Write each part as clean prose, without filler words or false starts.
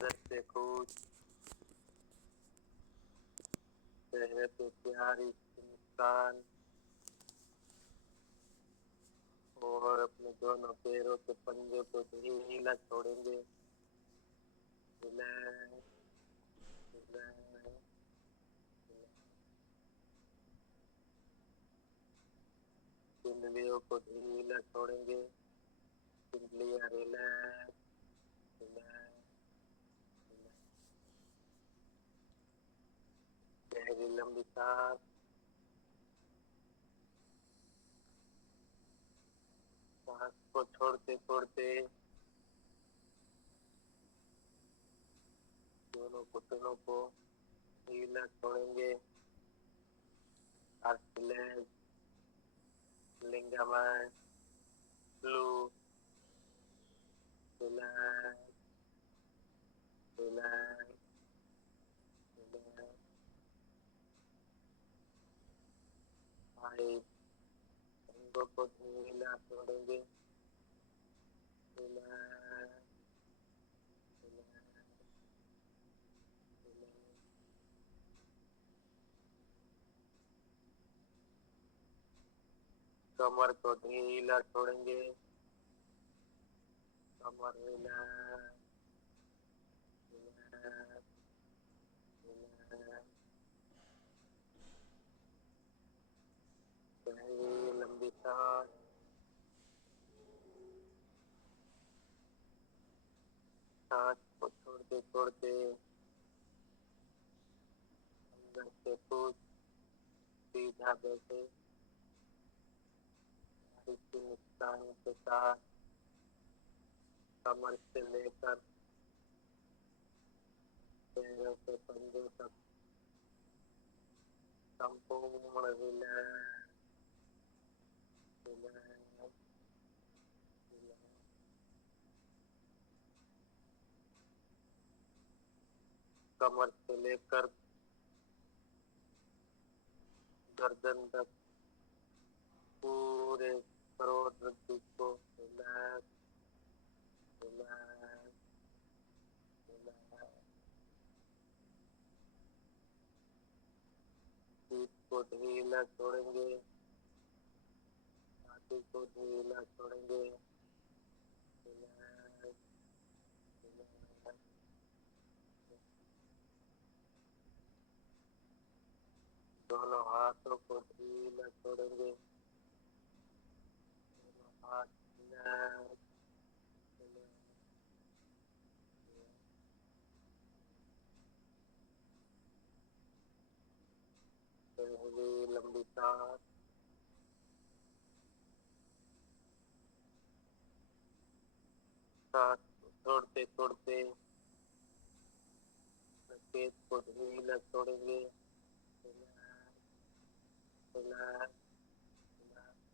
अंदर से खुश, चेहरे पे प्यारी सी मुस्कान और अपने दोनों पैरों के पंजों को ढीला छोड़ेंगे। रिलैक्स, रिलैक्स, पिंडलियों को ढीला छोड़ेंगे। पिंडलियां रिलैक्स, रिलैक्स, गहरी लंबी सांस। सांस को छोड़ते छोड़ते दोनों घुटनों को ढीला छोड़ेंगे। Cartilage, ligament, fluid, relax, relax, relax. Ice, अंगों को ढीला छोड़ेंगे। Relax, relax, relax. कमर को ढीला छोड़ेंगे। कमर रिलैक्स, रिलैक्स, रिलैक्स। गहरी लंबी सांस। सांस को छोड़ते छोड़ते अंदर से कुछ सीधा बैठे किसी मुस्कान के साथ कमर से लेकर पैरों के पंजों तक संपूर्ण रिलैक्स, रिलैक्स, रिलैक्स। कमर से लेकर गर्दन तक पूरे करोड़रज्जु को रिलैक्स, रिलैक्स, रिलैक्स। पीठ को ढीला छोड़ेंगे। छाती को ढीला छोड़ेंगे। Relax, relax. दोनों हाथों को ढीला छोड़ेंगे। दोनों हाथ रिलैक्स, रिलैक्स, गहरी लंबी सांस। सांस को छोड़ते छोड़ते पेट को ढीला छोड़ेंगे। Relax, relax, relax.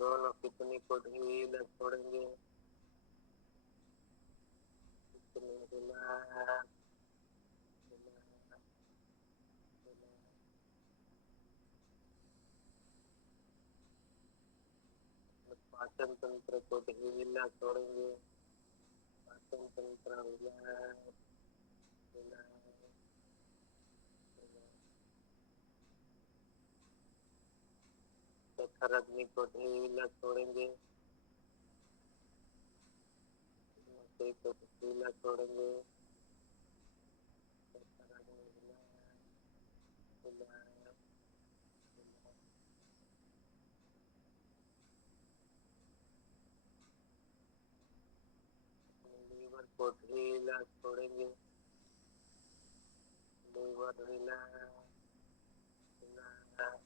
दोनों किडनी को ढीला छोड़ेंगे। Kidney relax, relax, relax. पाचन तंत्र को ढीला छोड़ेंगे। पाचन तंत्र रिलैक्स, रिलैक्स, रिलैक्स। जठराग्नि को ढीला छोड़ेंगे। नसों को ढीला छोड़ेंगे। जठराग्नि रिलैक्स, रिलैक्स, रिलैक्स। लीवर को ढीला छोड़ेंगे। Liver relax, relax,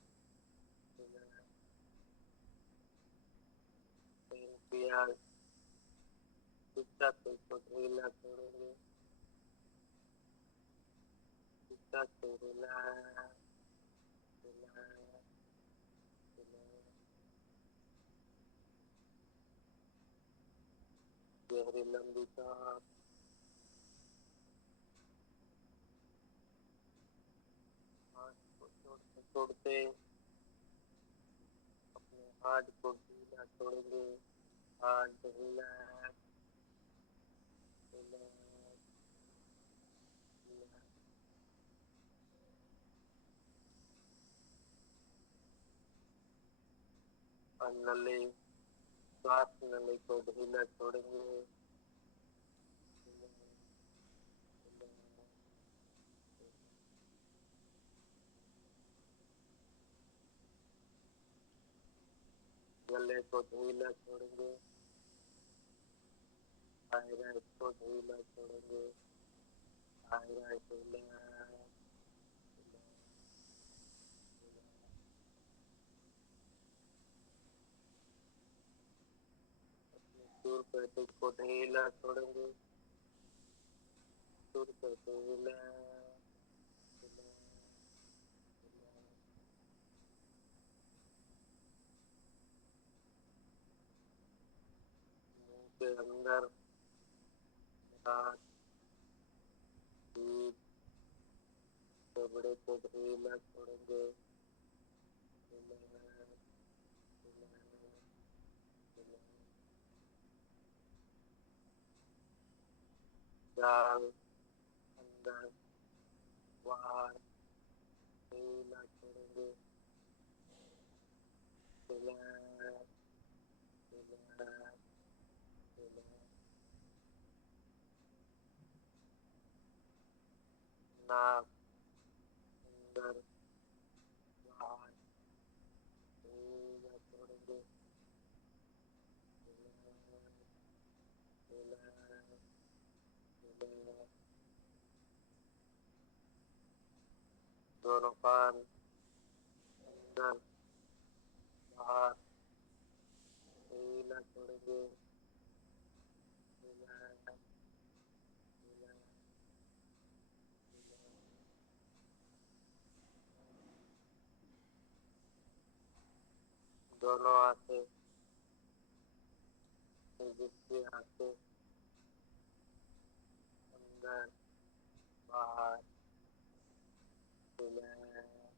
relax. Pancreas, पित्ताशय को ढीला छोड़ेंगे। पित्ताशय रिलैक्स, रिलैक्स, रिलैक्स। गहरी लंबी सांस। सांस को छोड़ते छोड़ते अपने हाथ को ढीला छोड़ेंगे। हाथ रिलैक्स रिलैक्स रिलैक्स। और नली श्वास नली को ढीला छोड़ेंगे। गले को ढीला छोड़ेंगे। थायराइड को ढीला छोड़ेंगे। Thyroid relax. सूर पेटिक को ढीला छोड़ेंगे। सूर पेटिक रिलैक्स। मुंह के अंदर हाथ पीठ जबड़े को ढीला छोड़ेंगे। गाल अंदर बाहर ढीला छोड़ेंगे। Relax relax relax. नाक अंदर बाहर ढीला छोड़ेंगे। Relax relax relax. दोनों कान अंदर बाहर ढीला छोड़ेंगे। Relax relax relax. दोनों आंखें जिसकी आंखें अंदर बाहर रिलैक्स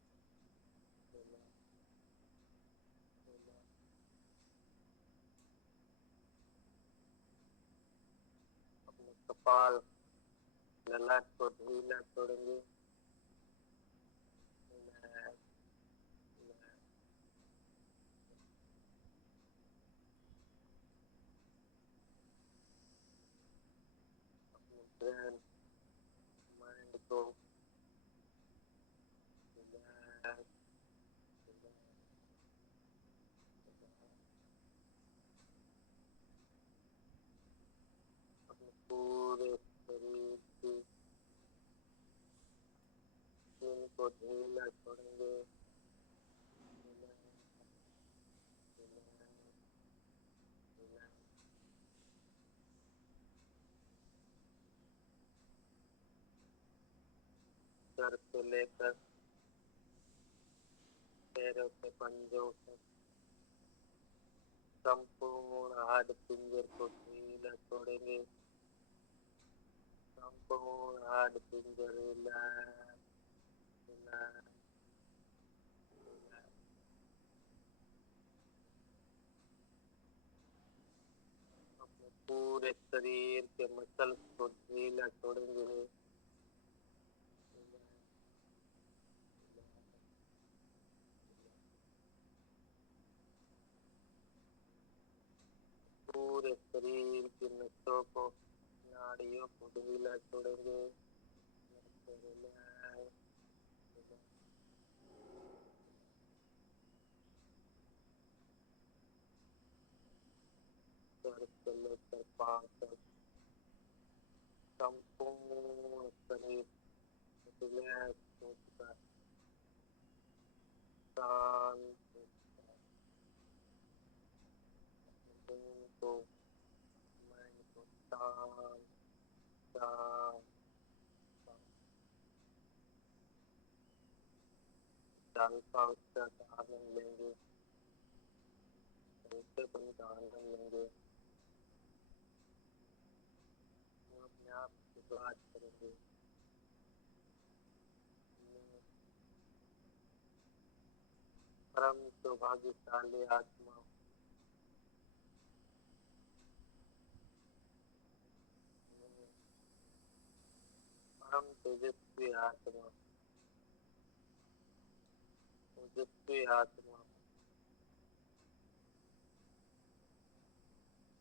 रिलैक्स रिलैक्स। अपने कपाल ललाट को ढीला छोड़ेंगे। Relax relax. अपने ब्रेन माइंड को रिलैक्स रिलैक्स रिलैक्स। अपने पूरे शरीर की स्किन को ढीला छोड़ेंगे। Relax relax relax. सर से लेकर पैरों के पंजों तक संपूर्ण हाथ पिंजर को ढीला छोड़ेंगे। संपूर्ण हाथ पिंजर रिलैक्स रिलैक्स रिलैक्स। अपने पूरे शरीर के मसल्स को ढीला छोड़ेंगे। पूरे शरीर की नसों को नाड़ियों को ढीला छोड़ेंगे। सर से लेकर पांव तक संपूर्ण शरीर रिलैक्स हो चुका है। शांत हो चुका है। दिल को माइंड को शांत शांत हल्का उसका आनंद लेंगे। हल्केपन का आनंद लेंगे। हम अपने आप से बात करेंगे। परम सौभाग्यशाली आत्मा परम तेजस्वी आत्मा, तेजस्वी आत्मा,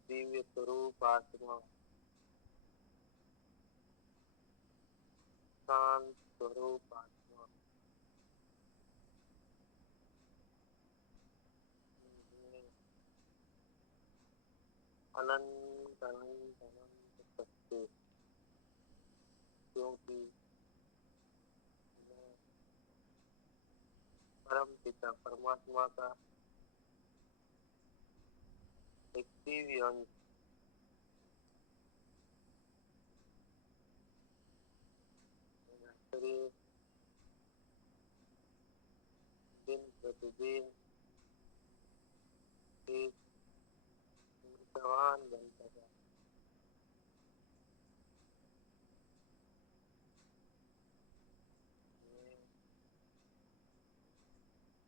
दिव्य स्वरूप आत्मा, शांत स्वरूप आत्मा, अनंत अनंत अनंत सत्य, क्योंकि मैं परम पिता परमात्मा का एक दिव्य अंश, मेरा शरीर दिन प्रतिदिन एक मूर्तवान बनता जाता है। मैं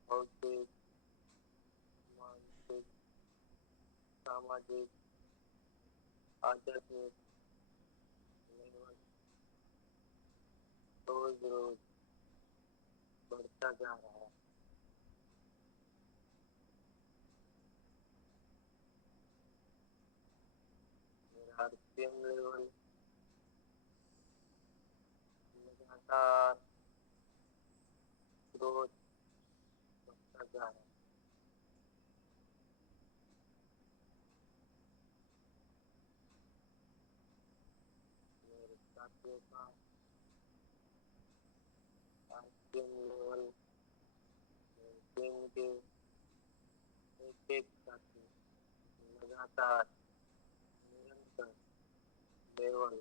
भौतिक, मानसिक, सामाजिक, आध्यात्मिक लेवल रोज रोज बढ़ता जा रहा है। मेरा आरपीएम लेवल लगातार ग्रोथ बढ़ता जा रहा है। मेरे साथियों का आरपीएम लेवल, मेरे टीम के एक एक साथी लगातार निरंतर लेवल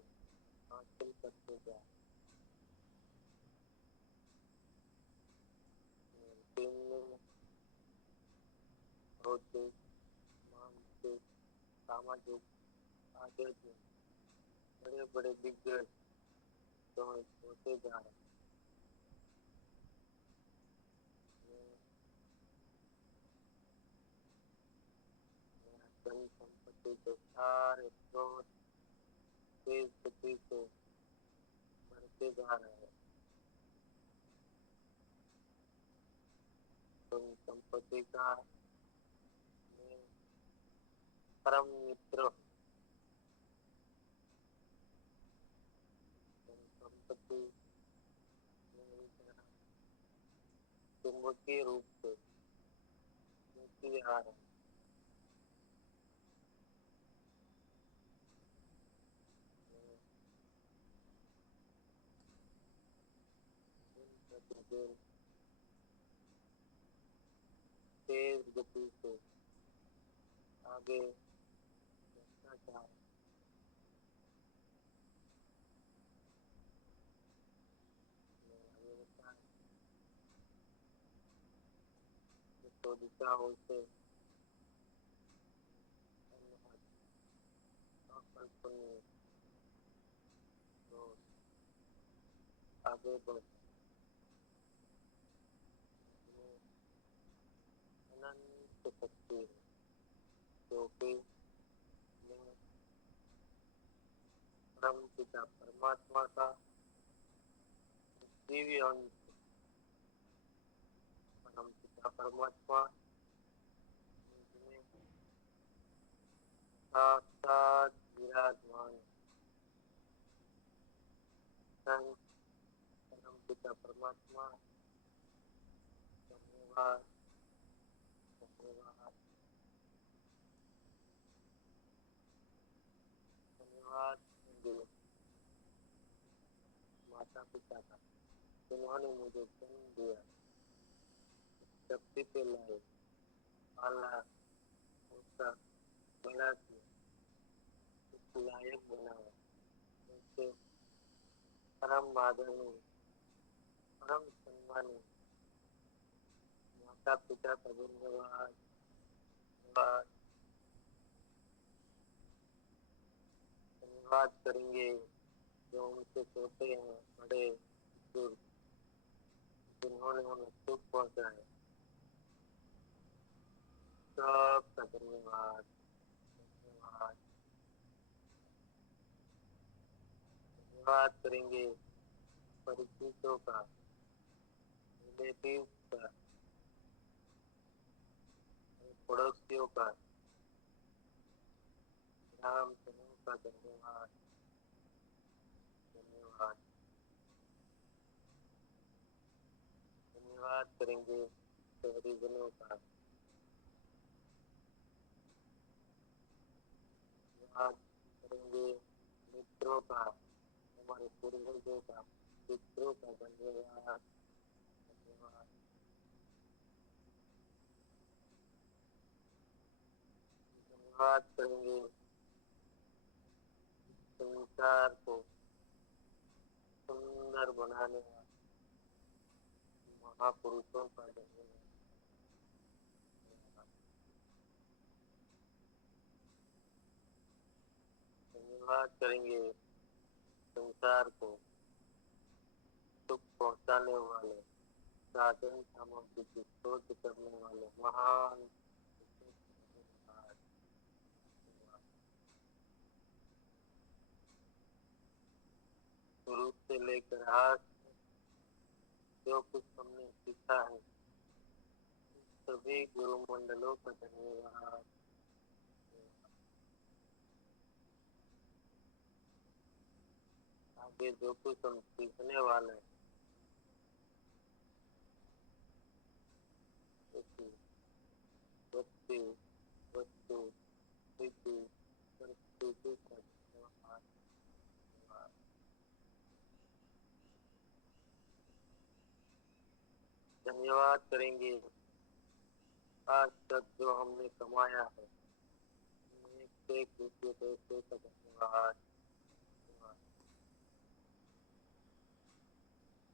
हासिल करते जा रहे हैं। मेरी टीम में भौतिक, मानसिक, सामाजिक, आध्यात्मिक बड़े बड़े दिग्गज होते जा रहे हैं। मेरा धन संपत्ति के सारे स्रोत तेज गति से बढ़ते जा रहे हैं। धन संपत्ति का मैं परम मित्र हूँ। धन संपत्ति मेरी तरह चुंबकीय रूप से नीचे आ रहे हैं। मैं दिन प्रतिदिन तेज गति से आगे बढ़ना चाह रहा हूँ। मेरा व्यवसाय तो दिशाओं से अकल्पनीय और आगे बढ़ में अनंत शक्ति है, क्योंकि मैं परम पिता परमात्मा का दिव्य अंश, परम पिता परमात्मा मुझमें साक्षात विराजमान है। परम पिता परमात्मा धन्यवाद, धन्यवाद, धन्यवाद दिल माता पिता का, जिन्होंने मुझे जन्म दिया, शक्ति पे लाए, पाला, उसका बड़ा किया, उस लायक बनाया। उनसे परम आदरणीय, परम सम्मानीय माता पिता का धन्यवाद, धन्यवाद, धन्यवाद करेंगे जो उनसे छोटे हैं, बड़े बुजुर्ग, जिन्होंने उन्हें सुख पहुंचाए। सबका धन्यवाद, धन्यवाद, धन्यवाद करेंगे परिचितों का, रिलेटिव का, पड़ोसियों का, ग्राम समूह का धन्यवाद। धन्यवाद। धन्यवाद करेंगे शहरीजनों का, धन्यवाद करेंगे मित्रों का, हमारे पूर्वजों का, पितरों का धन्यवाद। धन्यवाद। धन्यवाद करेंगे संसार को सुंदर बनाने वाले महापुरुषों का धन्यवाद। धन्यवाद करेंगे संसार को सुख पहुंचाने वाले, साधन सामग्री की खोज करने वाले महान शुरू से लेकर आज जो कुछ हमने सीखा है, सभी गुरु मंडलों का धन्यवाद। आगे जो कुछ हम सीखने वाले हैं, व्यक्ति, वस्तु, स्थिति, परिस्थिति का धन्यवाद। धन्यवाद करेंगे आज तक जो हमने कमाया है, एक रुपये पैसे का धन्यवाद।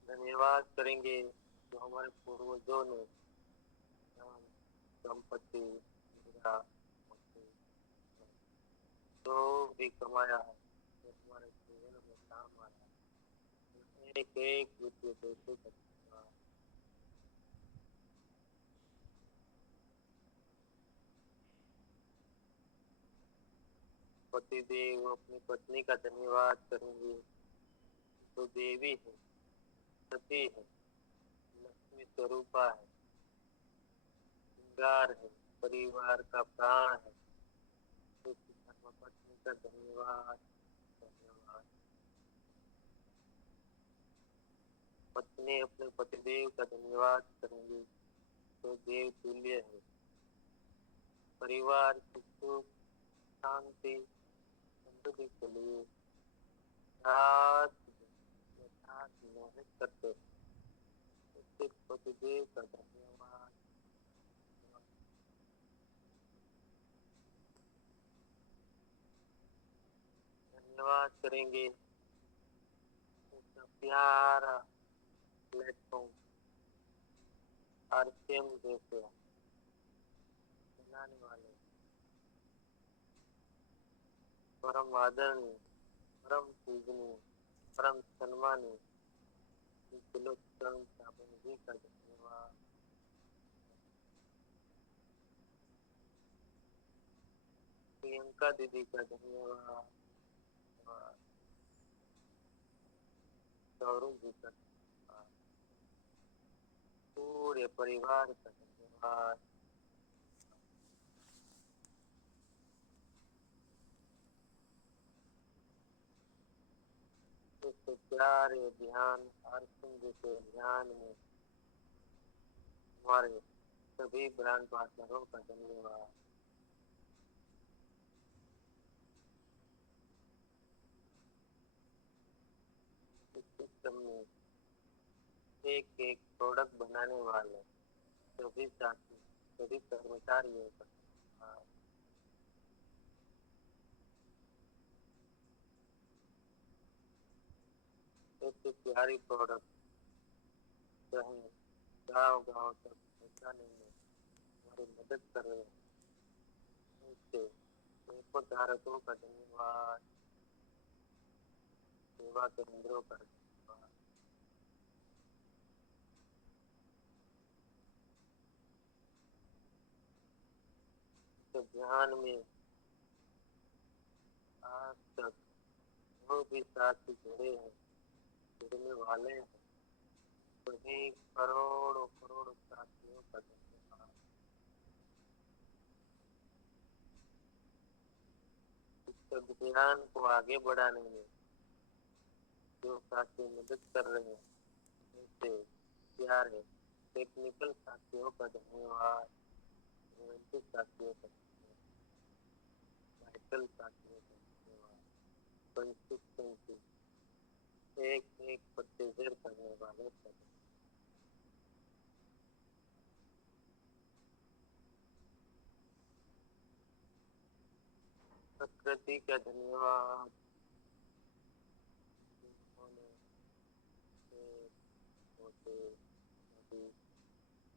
धन्यवाद करेंगे जो हमारे पूर्वजों ने संपत्ति, जो भी कमाया है, जो हमारे जीवन में काम आया है, एक एक रुपये पैसे का धन्यवाद। पतिदेव अपनी पत्नी का धन्यवाद करेंगे, जो देवी है, सती है, लक्ष्मी स्वरूपा है, श्रृंगार है, परिवार का प्राण है, धर्मपत्नी का धन्यवाद। धन्यवाद। पत्नी अपने पतिदेव का धन्यवाद करेंगे, जो देव तुल्य है, परिवार की सुख शांति समृद्धि के लिए मेहनत करते हैं, पतिदेव का धन्यवाद। धन्यवाद करेंगे प्यारा प्लेटफॉर्म आरसीएम जैसे बनाने वाले परम आदरणीय, परम पूजनीय, परम सम्मानीय तिलोत्तम साबुन जी का धन्यवाद। प्रियंका दीदी का धन्यवाद। सौरभ जी का धन्यवाद। पूरे परिवार का धन्यवाद। इसके प्यारे ध्यान आरसन जैसे ध्यान में हमारे सभी ब्रांड पार्टनरों का धन्यवाद। इस सिस्टम में एक एक प्रोडक्ट बनाने वाले सभी साथी, सभी कर्मचारियों का धन्यवाद। ऐसी प्यारी प्रोडक्ट चाहे गाँव गाँव तक पहुँचाने में हमारी मदद कर रहे हैं, इससे धारकों का धन्यवाद। सेवा केंद्रों का धन्यवाद। तो ध्यान में आज तक जो भी साथी जुड़े हैं, जुड़ने वाले हैं सभी करोड़ों करोड़ साथियों का धन्यवाद। इस अभियान को आगे बढ़ाने में जो साथी मदद कर रहे हैं उनसे प्यारे टेक्निकल साथियों का धन्यवाद, रोमांटिक साथियों का धन्यवाद, वाइटल साथियों का धन्यवाद, कंसिस्टेंसी एक एक परसेजर करने वाले का प्रकृति का धन्यवाद, उन्होंने होते नदी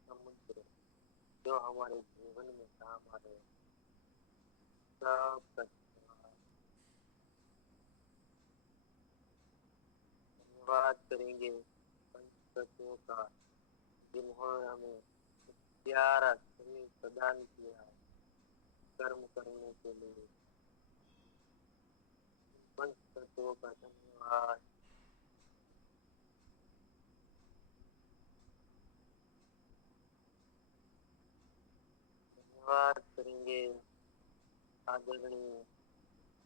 समुद्र जो हमारे जीवन में काम आ रहे हैं सबका धन्यवाद करेंगे पंच तत्वों का जिन्होंने हमें प्यारा शरीर प्रदान किया है कर्म करने के लिए। पंच तत्वों का धन्यवाद। धन्यवाद करेंगे आदरणीय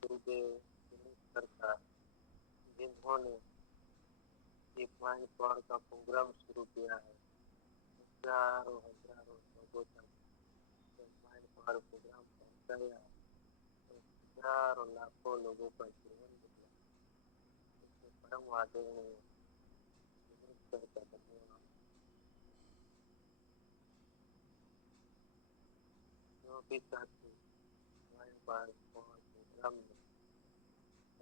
गुरुदेव सरकार जिन्होंने एक माइंड पावर का प्रोग्राम शुरू किया है। हजारों हजारों लोगों तक माइंड पावर प्रोग्राम पहुंचाया और हजारों लाखों लोगों का जीवन बदला। इसमें परम आदरणीय सर का धन्यवाद। जो भी साथी माइंड पावर प्रोग्राम में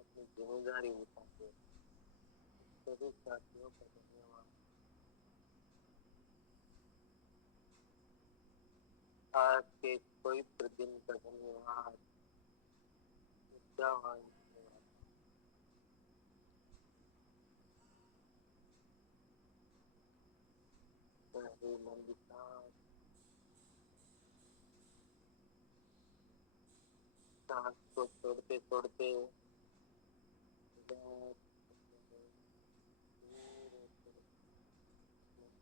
अपनी जिम्मेदारी उठाते सभी साथियों का धन्यवाद। आज के पवित्र दिन का धन्यवाद। सांस को छोड़ते छोड़ते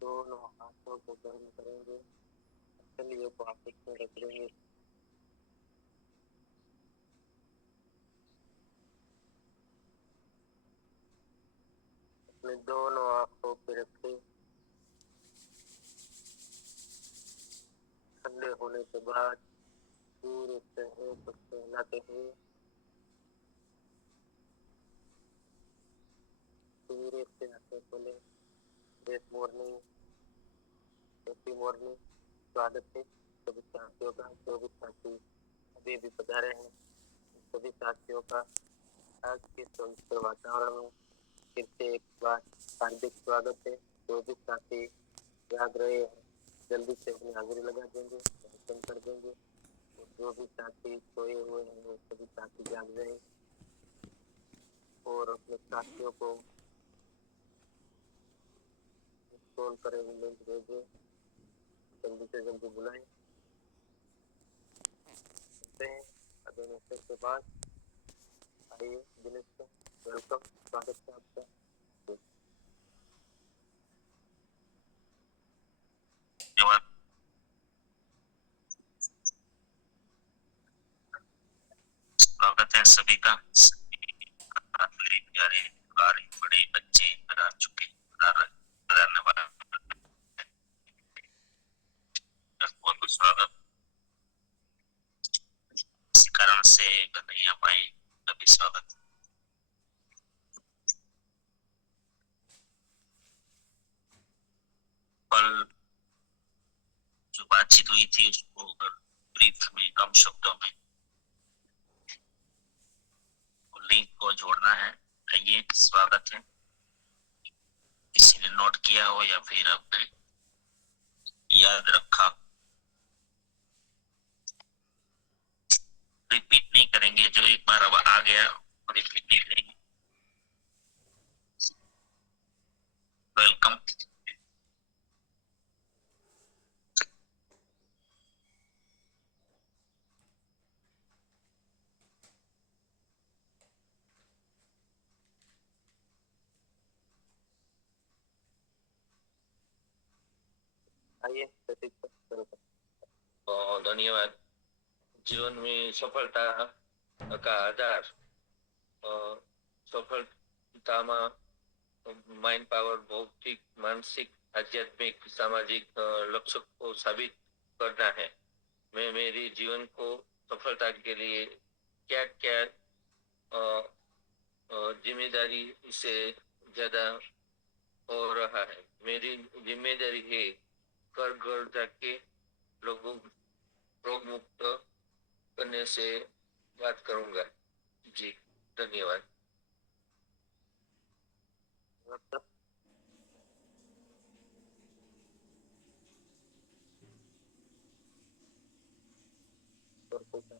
दोनों हाथों को गर्म करेंगे, तलियों को आपस में रख लेंगे। अपने दोनों आंखों पे रखें। ठंडे होने के बाद पूरे चेहरे को सहलाते हुए धीरे से आंखें खोले। Good morning, happy morning. स्वागत है सभी साथियों का। जो भी साथी अभी भी पधारे हैं सभी साथियों का आज के पवित्र वातावरण में फिर से एक बार हार्दिक स्वागत है। जो भी साथी याद रहे हैं जल्दी से अपनी हाजिरी लगा देंगे, दर्शन कर देंगे। और जो भी साथी सोए हुए हैं वो सभी साथी जाग जाए और अपने साथियों को कॉल करें, लिंक भेजें, जल्दी से जल्दी बुलाएं। अभी मैसेज के बाद आइए दिनेश सर, वेलकम, स्वागत है आपका। स्वागत है सभी का। प्यारे बड़े बच्चे आ चुके धन्यवाद, बहुत बहुत स्वागत। इस कारण से नहीं आ पाए, तभी स्वागत। कल जो बातचीत हुई थी उसको ब्रीफ में कम शब्दों में लिंक को जोड़ना है। आइए, स्वागत है। किसी ने नोट किया हो या फिर आपने याद रखा, रिपीट नहीं करेंगे। जो एक बार अब आ गया रिपीट नहीं करेंगे। वेलकम। आइए प्रतीक सर, शुरू करें। धन्यवाद। जीवन में सफलता का आधार सफलताમાં माइंड पावर भौतिक मानसिक आध्यात्मिक सामाजिक लक्ष्य को साबित करना है। मैं मेरी जीवन को सफलता के लिए क्या क्या जिम्मेदारी से ज्यादा हो रहा है। मेरी जिम्मेदारी है घर घर जाके लोगों रोग मुक्त करने से बात करूंगा। जी धन्यवाद। मतलब और कुछ है?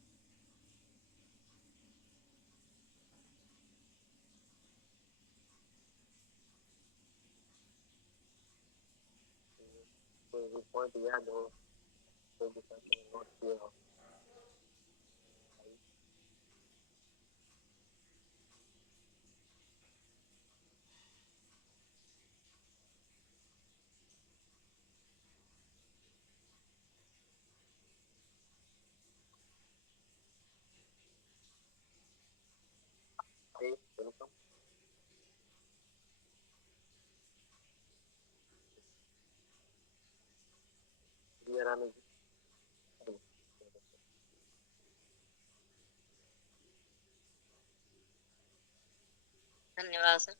कोई भी पॉइंट याद हो तो भी साथ में नोट किए हो। आइए वेलकम। दिया रानी जी। आइए। धन्यवाद सर।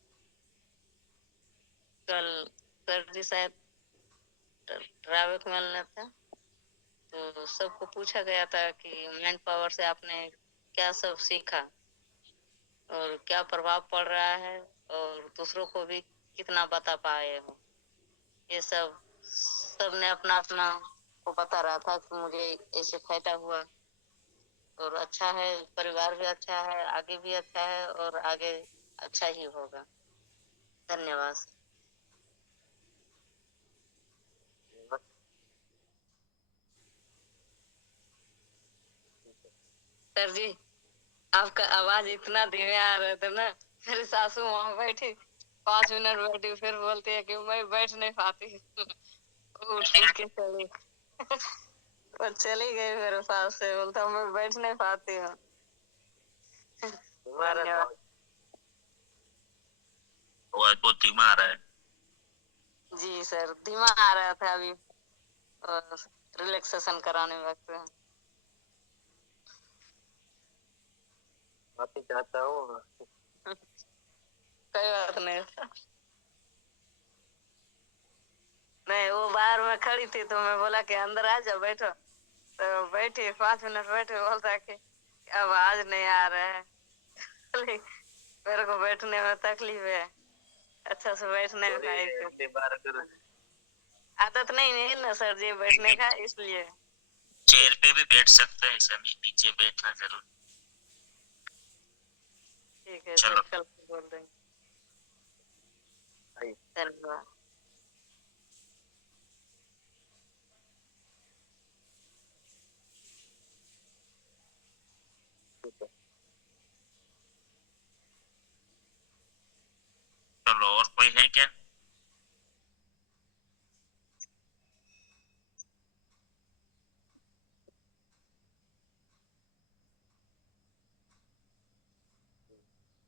कल सर जी शायद ट्रैवल में मिलना था, तो सबको पूछा गया था कि मैन पावर से आपने क्या सब सीखा और क्या प्रभाव पड़ रहा है और दूसरों को भी कितना बता पाए हो। ये सब सबने अपना अपना को बता रहा था कि मुझे ऐसे फायदा हुआ और अच्छा है, परिवार भी अच्छा है, आगे भी अच्छा है और आगे अच्छा ही होगा। धन्यवाद सर। धन्यवाद। सर जी, आपका आवाज इतना धीमे आ रहा था ना, मेरी सासू वहां बैठी 5 मिनट बैठी, फिर बोलती है कि मैं बैठ नहीं पाती। वो उठ के चली। वो चली गई मेरे पास से, बोलता मैं बैठ नहीं पाती हूँ। हमारा धन्यवाद। आवाज बहुत धीमा आ रहा है। जी सर, धीमा आ रहा था अभी और रिलैक्सेशन कराने वक्त। माफी चाहता हूँ। कोई बात नहीं। नहीं, वो बाहर में खड़ी थी तो मैं बोला कि अंदर आ जाओ बैठो, तो बैठी 5 मिनट बैठे, बोलता कि आवाज नहीं आ रहा है। मेरे को बैठने में तकलीफ है, अच्छा से बैठ नहीं पाई थी। अगली बार अगर आदत नहीं है ना सर जी बैठने का, इसलिए। चेयर पे भी बैठ सकते हैं, ऐसा नहीं नीचे बैठना जरूर। ठीक है सर, चलो कल बोल देंगे। आइए। धन्यवाद। ठीक है। चलो, और कोई है क्या?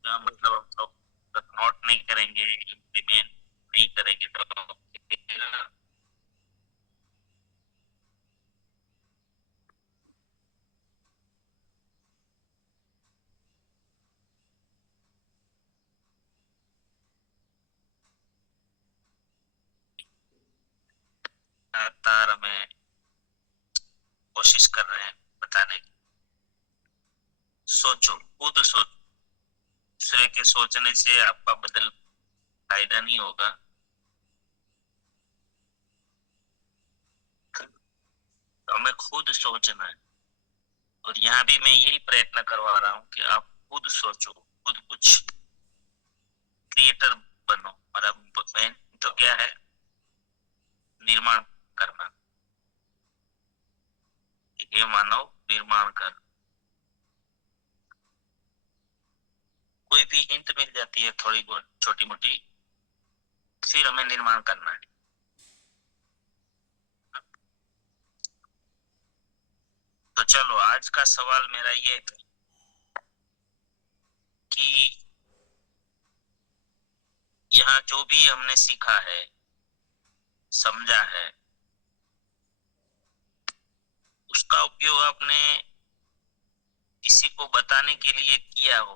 क्या मतलब हम लोग नोट नहीं करेंगे, इम्प्लीमेंट नहीं करेंगे तो फिर लगातार हमें कोशिश कर रहे हैं बताने की। सोचो, खुद सोचो। दूसरे के सोचने से आपका बदल फायदा नहीं होगा। तो हमें खुद सोचना है, और यहाँ भी मैं यही प्रयत्न करवा रहा हूँ कि आप खुद सोचो, खुद कुछ क्रिएटर बनो। मतलब मेन तो क्या है, निर्माण करना। ये मानव निर्माण कर, कोई भी हिंट मिल जाती है थोड़ी बहुत छोटी मोटी, फिर हमें निर्माण करना है। तो चलो आज का सवाल मेरा ये है कि यहाँ जो भी हमने सीखा है, समझा है, उसका उपयोग आपने किसी को बताने के लिए किया हो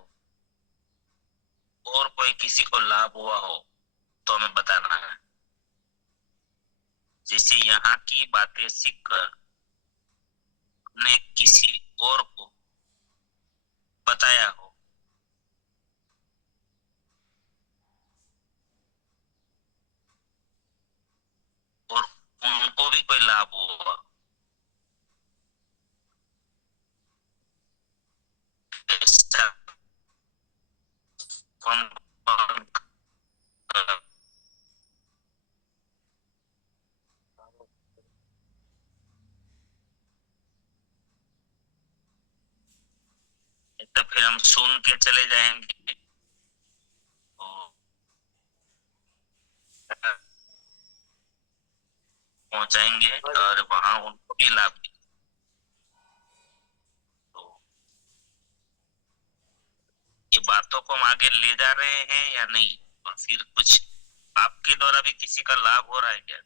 और कोई किसी को लाभ हुआ हो तो हमें बताना है। जैसे यहाँ की बातें सीखकर ने किसी और को बताया हो और उनको भी कोई लाभ हुआ, ऐसा confirm कर- तो फिर हम सुन के चले जाएंगे और पहुंचाएंगे और वहां उनको भी लाभ मिलेगा। तो ये बातों को हम आगे ले जा रहे हैं या नहीं, और फिर कुछ आपके द्वारा भी किसी का लाभ हो रहा है क्या,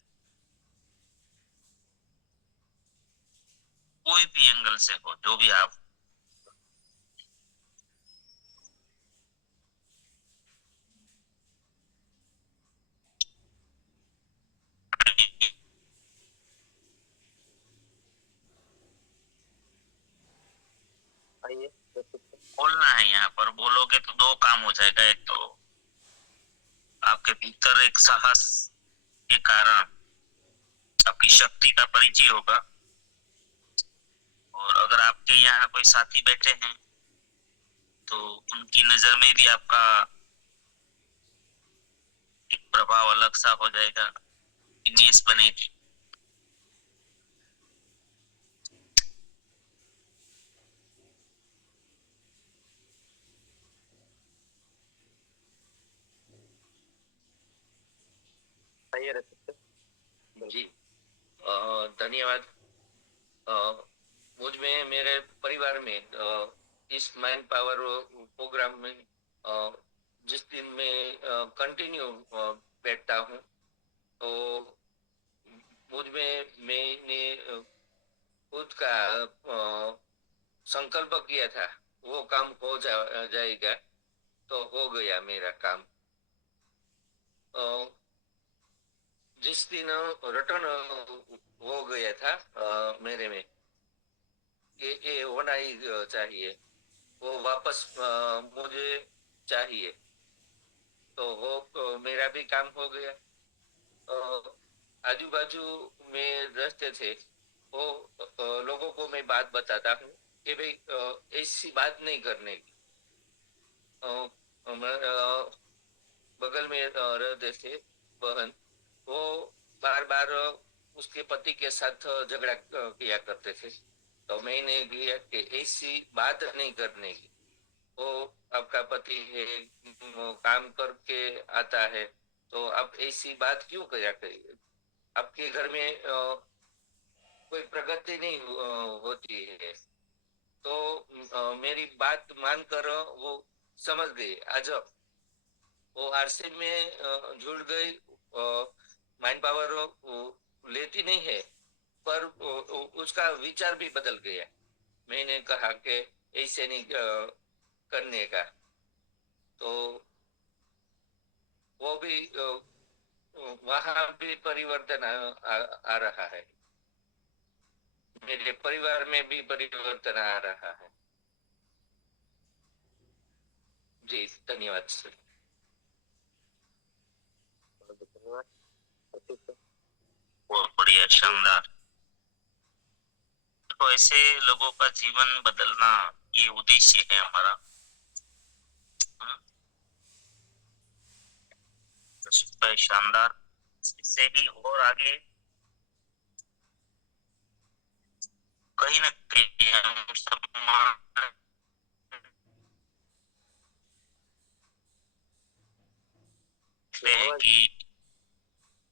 कोई भी एंगल से हो, जो भी आप आइए बोलना है। यहाँ पर बोलोगे तो दो काम हो जाएगा, एक तो आपके भीतर एक साहस के कारण आपकी शक्ति का परिचय होगा, और अगर आपके यहाँ कोई साथी बैठे हैं तो उनकी नजर में भी आपका एक प्रभाव अलग सा हो जाएगा, इमेज बनेगी। आइए रचित जी धन्यवाद। अ, मुझ में मेरे परिवार में इस माइंड पावर प्रोग्राम में जिस दिन मैं कंटिन्यू बैठता हूँ तो मुझ में मैंने खुद का संकल्प किया था वो काम हो जाएगा, तो हो गया मेरा काम। जिस दिन रिटर्न हो गया था मेरे में ये होना ही चाहिए, वो वापस मुझे चाहिए, तो वो मेरा भी काम हो गया। आजू बाजू में रहते थे वो लोगों को मैं बात बताता हूँ कि भाई ऐसी बात नहीं करने की। बगल में रहते थे बहन, वो बार बार उसके पति के साथ झगड़ा किया करते थे, तो मैंने किया कि ऐसी बात नहीं करने की। वो आपका पति है, वो काम करके आता है, तो आप ऐसी बात क्यों किया करिए। आपके घर में कोई प्रगति नहीं होती है। तो मेरी बात मानकर वो समझ गए। आज वो आरसी में जुड़ गई, माइंड पावर लेती नहीं है, पर उसका विचार भी बदल गया। मैंने कहा कि ऐसे नहीं करने का, तो वो भी वहां भी परिवर्तन आ रहा है, मेरे परिवार में भी परिवर्तन आ रहा है। जी धन्यवाद सर। धन्यवाद रचित। बहुत बढ़िया, शानदार। तो ऐसे लोगों का जीवन बदलना ये उद्देश्य है हमारा। तो super शानदार। इससे भी और आगे कहीं ना कहीं हम सम्मान हैं कि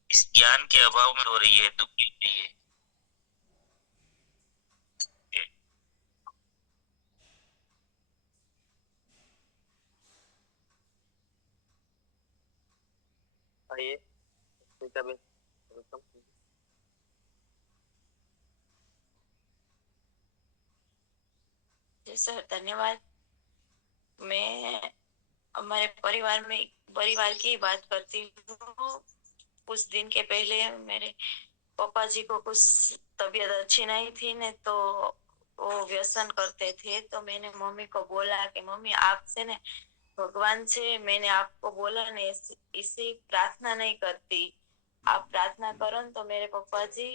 इस ज्ञान के अभाव में हो रही है, दुखी हो रही है। आइए सुनीता बेन, वेलकम। जी सर, धन्यवाद। मैं हमारे परिवार की बात करती हूँ। कुछ दिन के पहले मेरे पापा जी को कुछ तबीयत अच्छी नहीं थी ने, तो वो व्यसन करते थे। तो मैंने मम्मी को बोला कि मम्मी आपसे ने भगवान से मैंने आपको बोला ने इसी प्रार्थना नहीं करती, आप प्रार्थना करो न तो मेरे पापा जी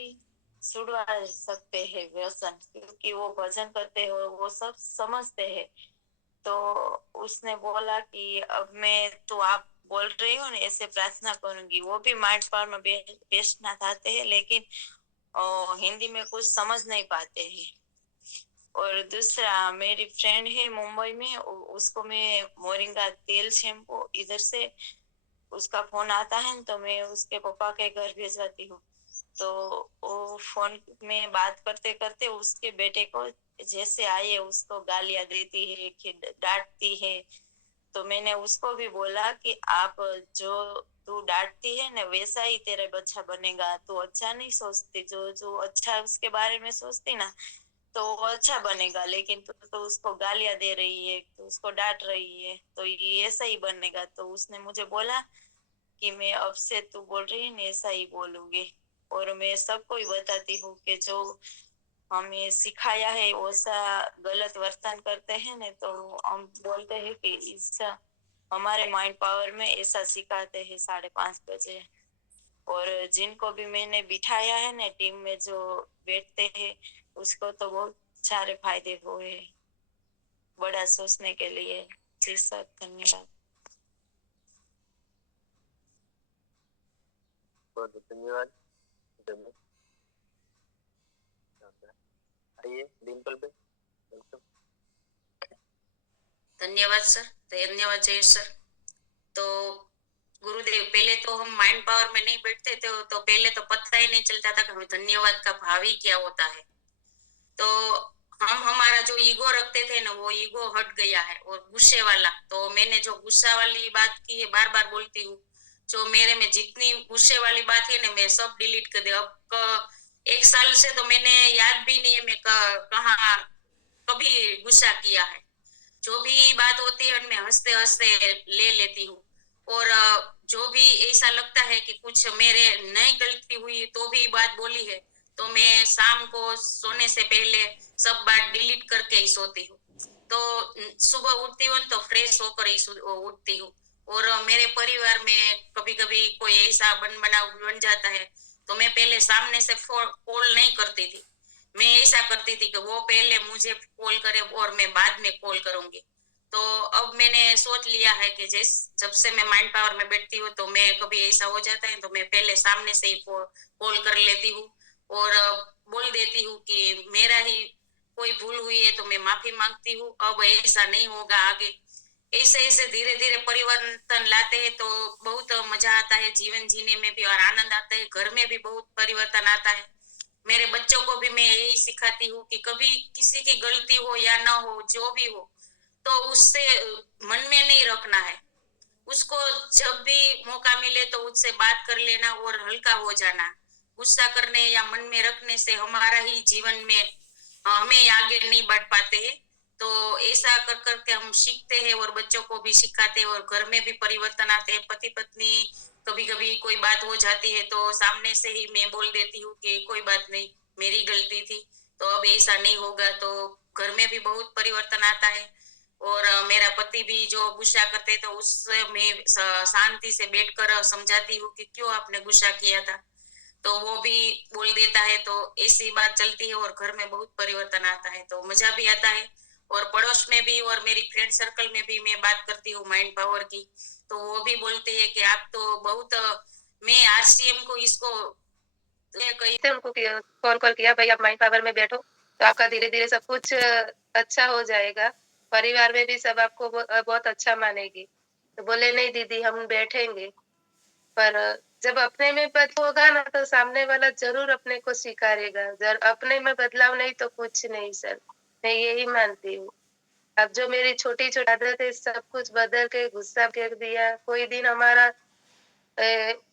छुड़वा सकते हैं व्यसन, क्योंकि वो भजन करते हो, वो सब समझते हैं। तो उसने बोला कि अब मैं तो आप बोल रही हो ना ऐसे प्रार्थना करूंगी। वो भी माइंड पावर में बेचना चाहते हैं, लेकिन हिंदी में कुछ समझ नहीं पाते हैं। और दूसरा, मेरी फ्रेंड है मुंबई में, उसको मैं मोरिंगा तेल शैम्पू इधर से उसका फोन आता है तो मैं उसके पापा के घर भेजवाती हूँ। तो वो फोन में बात करते करते उसके बेटे को जैसे आए उसको गालियां देती है कि डांटती है। तो मैंने उसको भी बोला कि आप जो तू डांटती है ना वैसा ही तेरा बच्चा बनेगा। तू अच्छा नहीं सोचती, जो जो अच्छा उसके बारे में सोचती ना तो वो अच्छा बनेगा, लेकिन तू तो उसको गालियां दे रही है, तो उसको डांट रही है, तो ये ऐसा ही बनेगा। तो उसने मुझे बोला कि मैं अब से तू बोल रही है ना ऐसा ही बोलूंगी। और मैं सबको ही बताती हूँ कि जो हमें सिखाया है वैसा गलत वर्तन करते हैं ना, तो हम बोलते हैं कि इसका हमारे माइंड पावर में ऐसा सिखाते हैं 5:30 बजे। और जिनको भी मैंने बिठाया है ना टीम में जो बैठते हैं, उसको तो बहुत सारे फायदे हुए हैं बड़ा सोचने के लिए। जी सर, धन्यवाद। बहुत बहुत धन्यवाद। जब आइए डिम्पल बेन, वेलकम। धन्यवाद सर, धन्यवाद जय सर। तो गुरुदेव, पहले तो हम माइंड पावर में नहीं बैठते थे, तो पहले तो पता ही नहीं चलता था कि हमें धन्यवाद का भाव ही क्या होता है। तो हम हमारा जो ईगो रखते थे ना, वो ईगो हट गया है। और गुस्से वाला, तो मैंने जो गुस्सा वाली बात की है, बार बार बोलती हूँ, जो मेरे में जितनी गुस्से वाली बात है ना मैं सब डिलीट कर दे। अब 1 साल से तो मैंने याद भी नहीं है मैं कहाँ कभी गुस्सा किया है। जो भी बात होती है मैं हंसते हंसते ले लेती हूँ। और जो भी ऐसा लगता है कि कुछ मेरे नई गलती हुई तो भी बात बोली है, तो मैं शाम को सोने से पहले सब बात डिलीट करके ही सोती हूँ। तो सुबह उठती हूँ तो फ्रेश होकर ही उठती हूँ। और मेरे परिवार में कभी कभी कोई ऐसा बनाव बन जाता है, तो मैं पहले सामने से कॉल नहीं करती थी। मैं ऐसा करती थी कि वो पहले मुझे कॉल करे और मैं बाद में कॉल करूंगी। तो अब मैंने सोच लिया है कि जब से मैं माइंड पावर में बैठती हूँ तो मैं कभी ऐसा हो जाता है तो मैं पहले सामने से ही कॉल कर लेती हूँ। और बोल देती हूँ कि मेरा ही कोई भूल हुई है तो मैं माफी मांगती हूँ, अब ऐसा नहीं होगा आगे। ऐसे ऐसे धीरे धीरे परिवर्तन लाते हैं तो बहुत मजा आता है जीवन जीने में भी, और आनंद आता है। घर में भी बहुत परिवर्तन आता है। मेरे बच्चों को भी मैं यही सिखाती हूँ कि कभी किसी की गलती हो या ना हो, जो भी हो, तो उससे मन में नहीं रखना है। उसको जब भी मौका मिले तो उससे बात कर लेना और हल्का हो जाना। गुस्सा करने या मन में रखने से हमारा ही जीवन में हमें आगे नहीं बढ़ पाते हैं। तो ऐसा कर करके हम सीखते हैं और बच्चों को भी सिखाते हैं, और घर में भी परिवर्तन आते हैं। पति पत्नी कभी कभी कोई बात हो जाती है तो सामने से ही मैं बोल देती हूँ कि कोई बात नहीं, मेरी गलती थी, तो अब ऐसा नहीं होगा। तो घर में भी बहुत परिवर्तन आता है। और मेरा पति भी जो गुस्सा करते तो उससे मैं शांति से बैठकर समझाती हूँ कि क्यों आपने गुस्सा किया था, तो वो भी बोल देता है। तो ऐसी बात चलती है और घर में बहुत परिवर्तन आता है, तो मजा भी आता है। और पड़ोस में भी और मेरी फ्रेंड सर्कल में भी मैं बात करती हूँ माइंड पावर की, तो वो भी बोलते हैं कि आप तो बहुत मैं आरसीएम को इसको कही थे उनको फोन कॉल किया, भाई आप माइंड पावर में बैठो तो आपका धीरे धीरे सब कुछ अच्छा हो जाएगा। परिवार में भी सब आपको बहुत अच्छा मानेगी। तो बोले नहीं दीदी हम बैठेंगे। पर जब अपने में बदलाव होगा ना तो सामने वाला जरूर अपने को स्वीकारेगा। जब अपने में बदलाव नहीं तो कुछ नहीं सर, मैं यही मानती हूँ। अब जो मेरी छोटी छोटी आदत है सब कुछ बदल के गुस्सा कर दिया। कोई दिन हमारा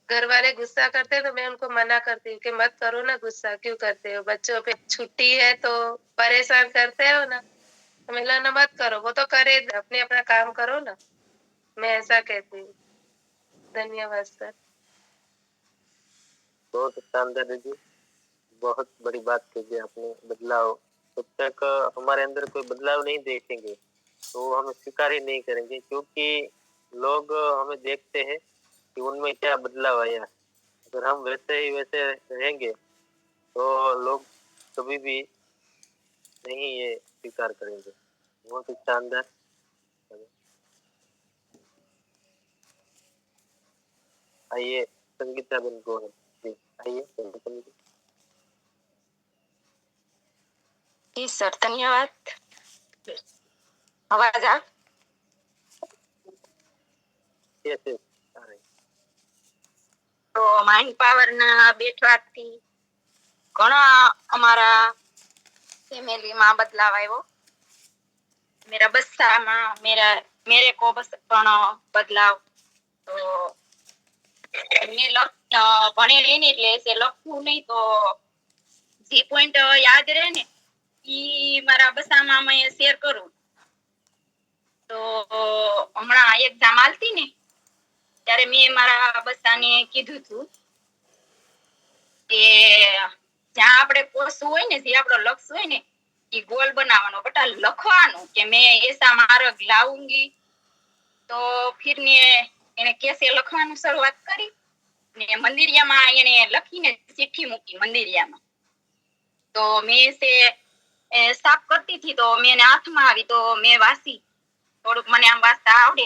घर वाले गुस्सा करते हैं तो मैं उनको मना करती हूँ कि मत करो ना गुस्सा, क्यों करते हो? बच्चों पे छुट्टी है तो परेशान करते हो ना, तो मैं ना मत करो, वो तो करे, अपने अपना काम करो ना, मैं ऐसा कहती हूँ। धन्यवाद सर। बहुत शानदार दीदी, बहुत बड़ी बात कही आपने। बदलाव, जब तक हमारे अंदर कोई बदलाव नहीं देखेंगे तो हम स्वीकार ही नहीं करेंगे, क्योंकि लोग हमें देखते हैं कि उनमें क्या बदलाव आया। अगर हम वैसे ही वैसे रहेंगे तो लोग कभी भी नहीं ये स्वीकार करेंगे। बहुत ही शानदार। आइए संगीता बन को है जी, आइए संगीता बन। जी सर, धन्यवाद। अवाज आ? यस यस आ रही। તો માઇન્ડ પાવરના બેઠવાથી ઘણા અમારા ફેમિલીમાં બદલાવ આવ્યો. मेरा બસ્સામાં मेरे को बस ઘણો બદલાવ. તો મેં ભણેલી ને એટલે છે લખવું નહીં તો જે પોઈન્ટ યાદ રહે ને ઈ મારા બસ્સામાં મેં શેર કરું. તો હમણાં એક્ઝામ આલતી ને ત્યારે મેં મારા બસ્સાને કીધું હતું કે જ્યાં આપણે પોસવું હોય ને, જે આપણો લક્ષ્ય હોય ને એ ગોલ બનાવવાનો, બટા લખવાનું કે मैं ऐसा मार्ग लाऊंगी. તો फिर ने એને કેસે લખવાનું શરૂઆત કરી ને મંદિરિયામાં એને લખીને ચિઠ્ઠી મૂકી મંદિરિયામાં. તો મેં से સાફ કરતી थी તો મેં એને હાથમાં આવી તો મેં વાંચી, થોડુંક મને આમ વાંચતા આવડે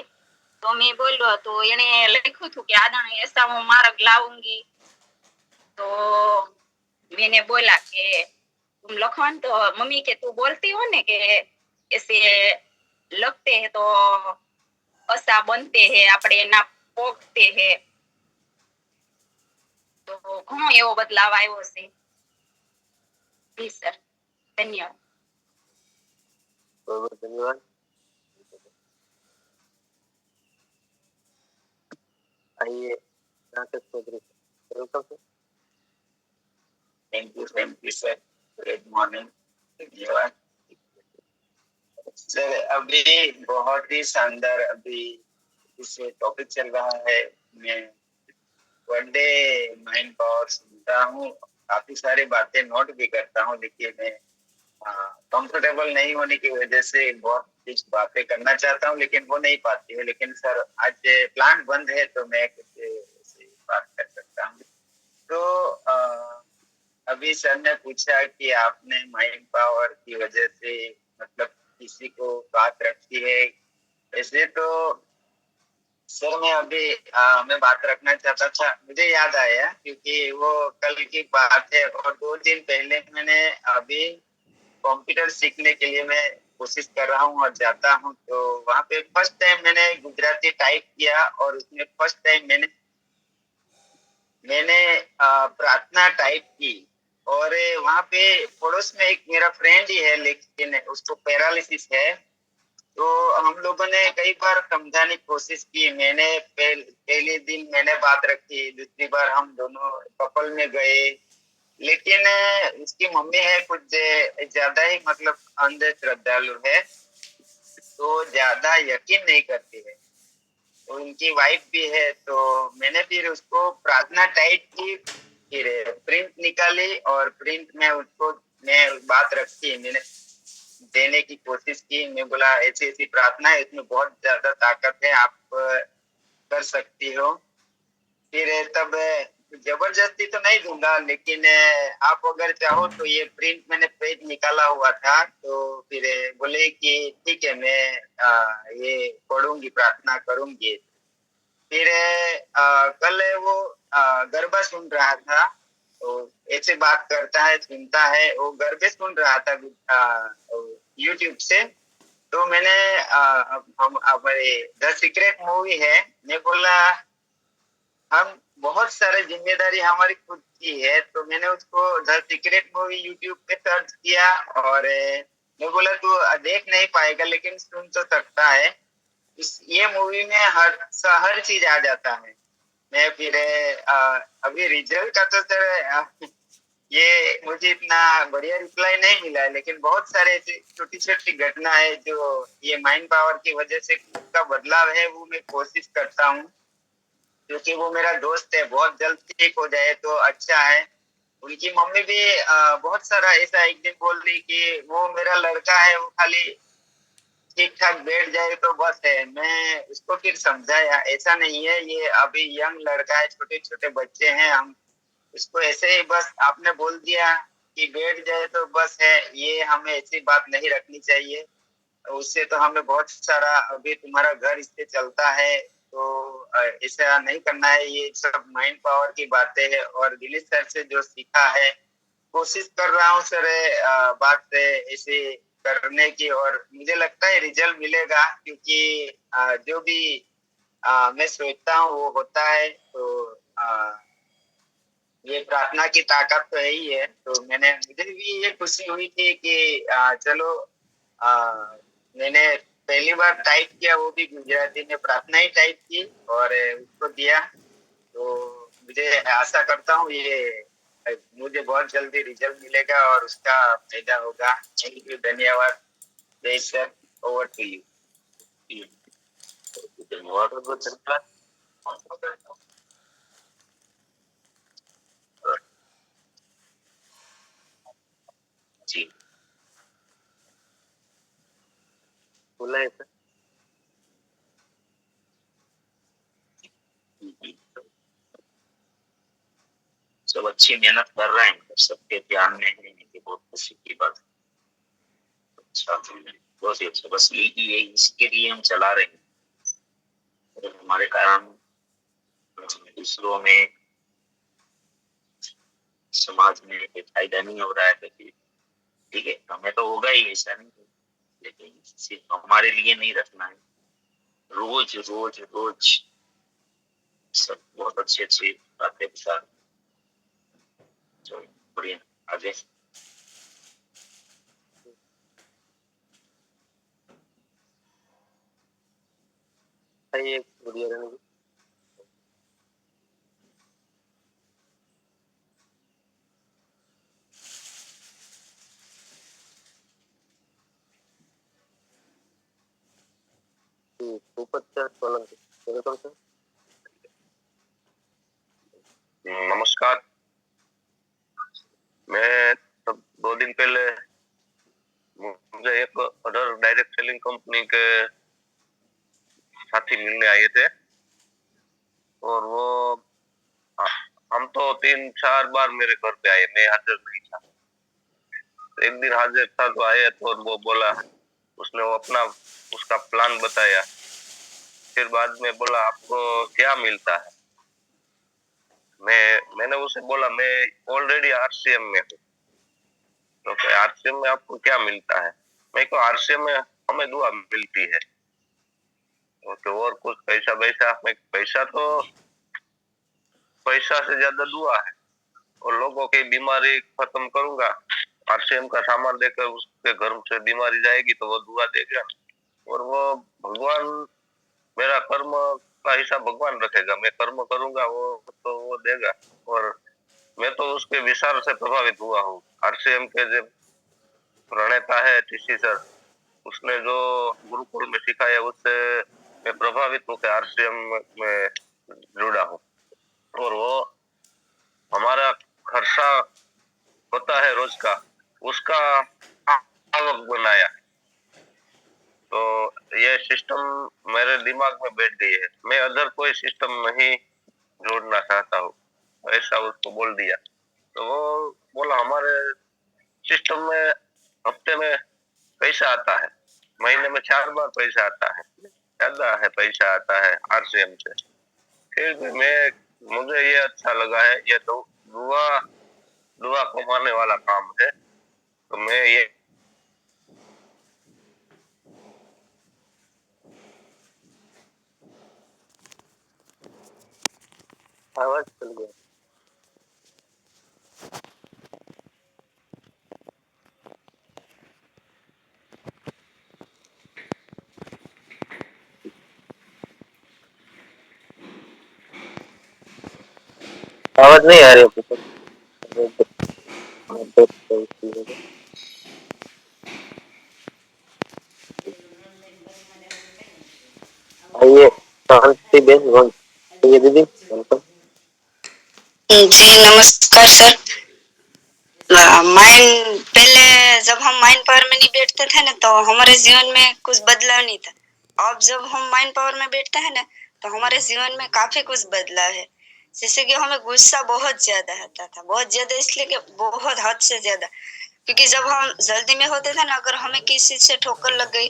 તો મેં બોલ્યો તો એને લખ્યું હતું કે આદરણ ऐसा હું માર્ગ લાऊंगी. तो मैंने बोला कि तुम लखन तो मम्मी के तू बोलती हो ने कि ऐसे लगते हैं तो ऐसा बनते हैं, अपने ना पोगते हैं. तो घणो एवो बदलाव आव्यो छे. जी सर, धन्यवाद. बहुत बहुत धन्यवाद। आइए Rakesh Chaudhary, welcome sir. Thank you sir, good morning. धन्यवाद सर। अभी बहुत ही शानदार अभी इस टॉपिक चल रहा है। मैं वन डे माइंड पावर सुनता हूँ, काफी सारी बातें नोट भी करता हूँ, लेकिन मैं कंफर्टेबल नहीं होने की वजह से बहुत कुछ बातें करना चाहता हूँ लेकिन हो नहीं पाती है। लेकिन सर आज प्लांट बंद है तो मैं कुछ ऐसे बात कर सकता हूँ। तो अभी सर ने पूछा कि आपने माइंड पावर की वजह से मतलब किसी को बात रखी है। ऐसे तो सर मैं अभी मैं बात रखना चाहता था, मुझे याद आया क्योंकि वो कल की बात है और 2 दिन पहले मैंने अभी कंप्यूटर सीखने के लिए मैं कोशिश कर रहा हूँ और जाता हूँ। तो वहाँ पे फर्स्ट टाइम मैंने गुजराती टाइप किया और उसमें फर्स्ट टाइम मैंने प्रार्थना टाइप की और वहाँ पे पड़ोस में एक मेरा फ्रेंड ही है लेकिन उसको पैरालिसिस है। तो हम लोगों ने कई बार समझाने की कोशिश की। मैंने पहले दिन मैंने बात रखी, दूसरी बार हम दोनों कपल में गए, लेकिन उसकी मम्मी है कुछ ज्यादा ही मतलब अंध श्रद्धालु है, तो ज्यादा यकीन नहीं करती है। तो उनकी वाइफ भी है। तो मैंने फिर उसको प्रार्थना टाइप की, फिर प्रिंट निकाली और प्रिंट में उसको मैं बात रखी, मैंने देने की कोशिश की। मैं बोला ऐसी ऐसी प्रार्थना है, इसमें बहुत ज्यादा ताकत है, आप कर सकती हो। फिर तब जबरदस्ती तो नहीं दूंगा लेकिन आप अगर चाहो तो ये प्रिंट मैंने पेज निकाला हुआ था। तो फिर बोले कि ठीक है मैं ये पढ़ूंगी, प्रार्थना करूंगी। फिर कल वो गरबा सुन रहा था, तो ऐसे बात करता है सुनता है, वो गरबे सुन रहा था यूट्यूब से। तो मैंने हम हमारे द सीक्रेट मूवी है, मैं बोला हम बहुत सारे जिम्मेदारी हमारी खुद की है। तो मैंने उसको द सीक्रेट मूवी यूट्यूब पे सर्च किया और मैं बोला तू देख नहीं पाएगा लेकिन सुन तो सकता है। ये मूवी में हर चीज आ जाता है। मैं फिर अभी रिजल्ट का तो सर ये मुझे इतना बढ़िया रिप्लाई नहीं मिला है, लेकिन बहुत सारे ऐसी छोटी छोटी घटना है जो ये माइंड पावर की वजह से खुद का बदलाव है, वो मैं कोशिश करता हूँ, क्योंकि वो मेरा दोस्त है, बहुत जल्द ठीक हो जाए तो अच्छा है। उनकी मम्मी भी बहुत सारा ऐसा एक दिन बोल रही कि वो मेरा लड़का है, वो खाली ठीक ठाक बैठ जाए तो बस है। मैं उसको फिर समझाया ऐसा नहीं है, ये अभी यंग लड़का है, छोटे छोटे बच्चे हैं, हम उसको ऐसे ही बस आपने बोल दिया कि बैठ जाए तो बस है, ये हमें ऐसी बात नहीं रखनी चाहिए। उससे तो हमें बहुत सारा, अभी तुम्हारा घर इससे चलता है तो ऐसा नहीं करना है। ये सब माइंड पावर की बातें है और दिलीप सर से जो सीखा है, कोशिश कर रहा हूँ सर बात से ऐसे करने की, और मुझे लगता है रिजल्ट मिलेगा, क्योंकि जो भी मैं सोचता हूँ वो होता है। तो ये प्रार्थना की ताकत तो है ही है। तो मुझे भी ये खुशी हुई थी कि चलो मैंने पहली बार टाइप किया, वो भी गुजराती में प्रार्थना ही टाइप की और उसको दिया। तो मुझे आशा करता हूँ ये मुझे बहुत जल्दी रिजल्ट मिलेगा और उसका फायदा होगा। थैंक यू, धन्यवाद। जय सर, ओवर टू यू। बहुत बहुत धन्यवाद। जी बोला है सर। सब अच्छी मेहनत कर रहे हैं, सबके ध्यान में है, ये बहुत खुशी की बात है। अच्छा, बहुत ही अच्छा। बस ये इसके लिए हम चला रहे हैं, और हमारे कारण दूसरों में, समाज में कोई फायदा नहीं हो रहा है तो ठीक है, हमें तो होगा ही, ऐसा नहीं, लेकिन सिर्फ हमारे लिए नहीं रखना है। रोज रोज रोज सब बहुत अच्छी अच्छी बातें बता रहे हैं। चलो, बढ़िया, आगे। आइए बढ़िया रहेंगे। ऊपर सर, सोलंकी वेलकम सर। नमस्कार। मैं तब 2 दिन पहले मुझे एक अदर डायरेक्ट सेलिंग कंपनी के साथी मिलने आए थे, और वो हम तो 3-4 बार मेरे घर पे आए, मैं हाजिर नहीं था। एक दिन हाजिर था तो आया, तो वो बोला, उसने वो अपना उसका प्लान बताया। फिर बाद में बोला आपको क्या मिलता है। मैंने उसे बोला मैं ऑलरेडी आरसीएम में हूँ। तो आरसीएम में आपको क्या मिलता है? मैं को आरसीएम में हमें दुआ मिलती है। तो और कुछ पैसा पैसा तो पैसा से ज्यादा दुआ है, और लोगों की बीमारी खत्म करूंगा। आरसीएम का सामान देकर उसके घर से बीमारी जाएगी तो वो दुआ देगा, और वो भगवान, मेरा कर्म का हिसाब भगवान रखेगा। मैं कर्म करूंगा वो देगा। और मैं तो उसके विचार से प्रभावित हुआ हूँ। आरसीएम के जो प्रणेता है टीसी सर, उसने जो गुरुकुल में सिखाया उससे मैं प्रभावित होकर आरसीएम में जुड़ा हूँ। और वो हमारा खर्चा होता है रोज का, उसका आवक बनाया। तो ये सिस्टम मेरे दिमाग में बैठ गई है। मैं अदर कोई सिस्टम नहीं जोड़ना चाहता हूँ, ऐसा उसको बोल दिया। तो वो बोला हमारे सिस्टम में हफ्ते में पैसा आता है, महीने में 4 बार पैसा आता है, ज्यादा है पैसा आता है आरसीएम से। फिर भी मुझे ये अच्छा लगा है, ये दुआ कमाने वाला काम है। तो मैं ये आवाज चल गया। आवाज नहीं आ रही है आपको? आइए शांति बेन आइए दीदी वेलकम। जी नमस्कार सर। माइंड पहले जब हम माइंड पावर में नहीं बैठते थे ना तो हमारे जीवन में कुछ बदलाव नहीं था। अब जब हम माइंड पावर में बैठते हैं ना तो हमारे जीवन में काफी कुछ बदलाव है। जैसे कि हमें गुस्सा बहुत ज्यादा आता था, बहुत ज्यादा इसलिए कि बहुत हद से ज्यादा, क्योंकि जब हम जल्दी में होते थे ना, अगर हमें किसी से ठोकर लग गई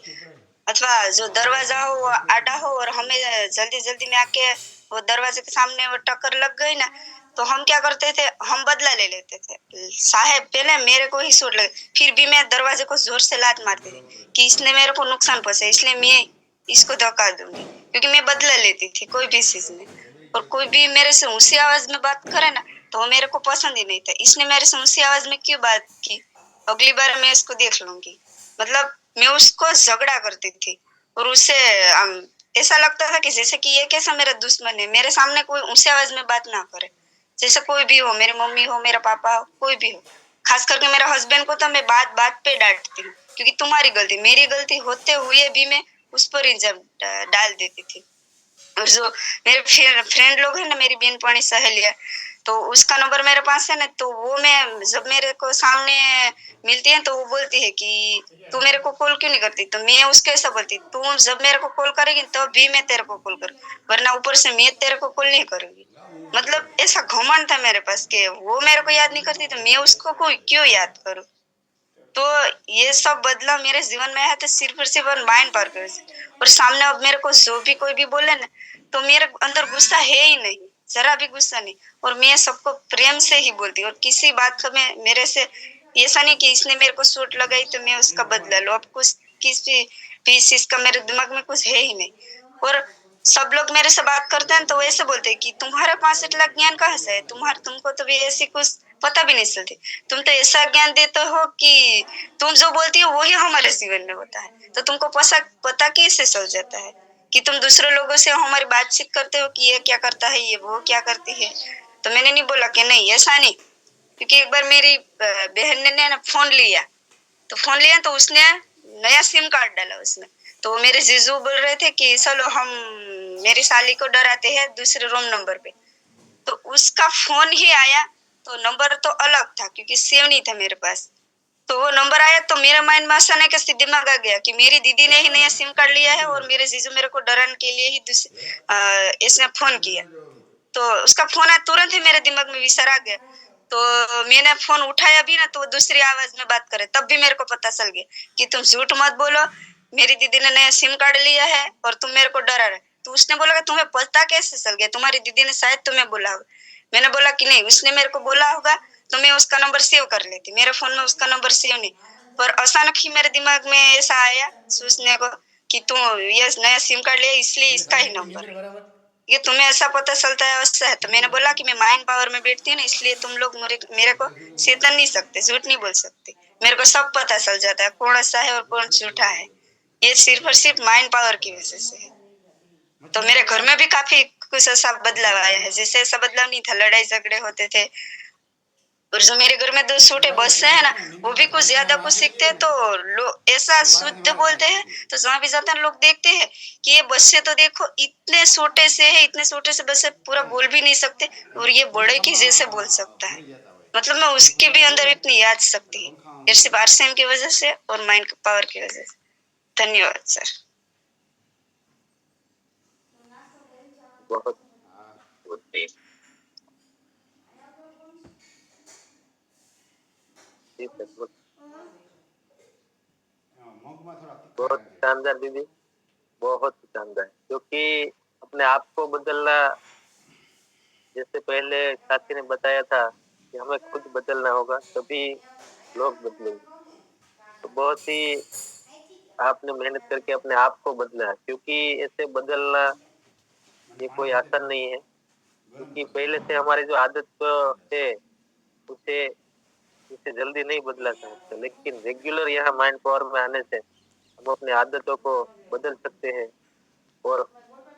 अथवा जो दरवाजा हो वो आड़ा हो और हमें जल्दी जल्दी में आके वो दरवाजे के सामने वो टक्कर लग गई ना, तो हम क्या करते थे, हम बदला ले लेते थे। साहब पहले मेरे को ही चोट लगे, फिर भी मैं दरवाजे को जोर से लात मारती थी कि इसने मेरे को नुकसान पहुंचा, इसलिए मैं इसको धक्का दूंगी, क्योंकि मैं बदला लेती थी कोई भी चीज में। और कोई भी मेरे से ऊंची आवाज में बात करे ना तो वो मेरे को पसंद ही नहीं था। इसने मेरे से ऊंची आवाज में क्यों बात की, अगली बार मैं इसको देख लूंगी। मतलब मैं उसको झगड़ा करती थी और उससे ऐसा लगता था कि जैसे कि ये कैसा मेरा दुश्मन है, मेरे सामने कोई ऊंची आवाज में बात ना करे, जैसे कोई भी हो, मेरी मम्मी हो, मेरा पापा हो, कोई भी हो। खास करके मेरा हस्बैंड को तो मैं बात बात पे डांटती हूँ, क्योंकि तुम्हारी गलती, मेरी गलती होते हुए भी मैं उस पर इल्जाम डाल देती थी। और जो मेरे फ्रेंड लोग हैं ना, मेरी बहनपणी सहेलियां, तो उसका नंबर मेरे पास है ना, तो वो मैं जब मेरे को सामने मिलती है तो वो बोलती है कि तू मेरे को कॉल क्यों नहीं करती, तो मैं उसको ऐसा बोलती, तू जब मेरे को कॉल करेगी तो भी मैं तेरे को कॉल करूँ, वरना ऊपर से मैं तेरे को कॉल नहीं करूंगी। मतलब ऐसा घमंड था मेरे पास कि वो मेरे को याद नहीं करती तो मैं उसको कोई क्यों याद करूँ। तो ये सब बदलाव मेरे जीवन में है तो सिर्फ और सिर्फ माइंड पावर की वजह से। और सामने अब मेरे को जो भी कोई भी बोले ना तो मेरे अंदर गुस्सा है ही नहीं, जरा भी गुस्सा नहीं। और मैं सबको प्रेम से ही बोलती हूँ, और किसी बात का मैं मेरे से ऐसा नहीं कि इसने मेरे को चोट लगाई तो मैं उसका बदला लूं। अब कुछ किसी भी चीज का मेरे दिमाग में कुछ है ही नहीं। और सब लोग मेरे से बात करते हैं तो वो ऐसे बोलते हैं कि तुम्हारे पास इतना ज्ञान कहाँ से है, तुमको तो भी ऐसी कुछ पता भी नहीं चलती, तुम तो ऐसा ज्ञान देते हो कि तुम जो बोलती हो वही हमारे जीवन में होता है, तो तुमको पता कैसे चल जाता है कि तुम दूसरे लोगों से हमारी बातचीत करते हो कि ये क्या करता है, ये वो क्या करती है। तो मैंने नहीं बोला कि नहीं ऐसा नहीं, क्योंकि एक बार मेरी बहन ने ना फोन लिया तो उसने नया सिम कार्ड डाला उसमें। तो मेरे जीजू बोल रहे थे कि चलो हम मेरी साली को डराते हैं दूसरे रूम नंबर पे। तो उसका फोन ही आया तो नंबर तो अलग था क्योंकि सेव नहीं था मेरे पास। तो वो नंबर आया तो मेरे माइंड में अचानक से दिमाग आ गया कि मेरी दीदी ने ही नया सिम कार्ड लिया है और मेरे जीजू मेरे को डराने के लिए ही इसने फोन किया। तो उसका फोन आया तुरंत ही मेरे दिमाग में विचार आ गया। तो मैंने फोन उठाया भी ना तो वो दूसरी आवाज में बात करे, तब भी मेरे को पता चल गया कि तुम झूठ मत बोलो, मेरी दीदी ने नया सिम कार्ड लिया है और तुम मेरे को डरा रहे। तो उसने बोला कि तुम्हें पता कैसे चल गया, तुम्हारी दीदी ने शायद तुम्हें बोला होगा। मैंने बोला कि नहीं, उसने मेरे को बोला होगा तो मैं उसका नंबर सेव कर लेती, मेरे फोन में उसका नंबर सेव नहीं। पर अचानक ही मेरे दिमाग में ऐसा आया सोचने को कि तू ये नया सिम कार्ड लिया इसलिए इसका ही नंबर है, ये तुम्हें ऐसा पता चलता है वैसा है। तो मैंने बोला कि मैं माइंड पावर में बैठती हूँ ना, इसलिए तुम लोग मेरे को चेतन नहीं सकते, झूठ नहीं बोल सकते, मेरे को सब पता चल जाता है कौन अच्छा है और कौन झूठा है। ये सिर्फ और सिर्फ माइंड पावर की वजह से है। तो मेरे घर में भी काफी कुछ ऐसा बदलाव आया है, जैसे ऐसा बदलाव नहीं था, लड़ाई झगड़े होते थे। और जो मेरे घर में 2 छोटे बच्चे हैं ना, वो भी कुछ ज्यादा कुछ सीखते हैं तो लोग ऐसा शुद्ध बोलते हैं, तो जहाँ भी जाते हैं लोग देखते हैं कि ये बच्चे तो देखो इतने छोटे से है, इतने छोटे से बच्चे पूरा बोल भी नहीं सकते और ये बड़े की जैसे बोल सकता है। मतलब मैं उसके भी अंदर इतनी याद शक्ति है, ये सिर्फ आरसीएम की वजह से और माइंड पावर की वजह से। धन्यवाद सर। बहुत बहुत ठीक है, बहुत शानदार दीदी, बहुत शानदार। क्योंकि अपने आप को बदलना, जैसे पहले साथी ने बताया था कि हमें खुद बदलना होगा तभी लोग बदलेंगे। तो बहुत ही आपने मेहनत करके अपने आप को बदला, क्योंकि ऐसे बदलना ये कोई आसान नहीं है। क्योंकि पहले से हमारी जो आदत है उसे उसे जल्दी नहीं बदला जा सकता, लेकिन रेगुलर यहाँ माइंड पावर में आने से हम अपनी आदतों को बदल सकते हैं। और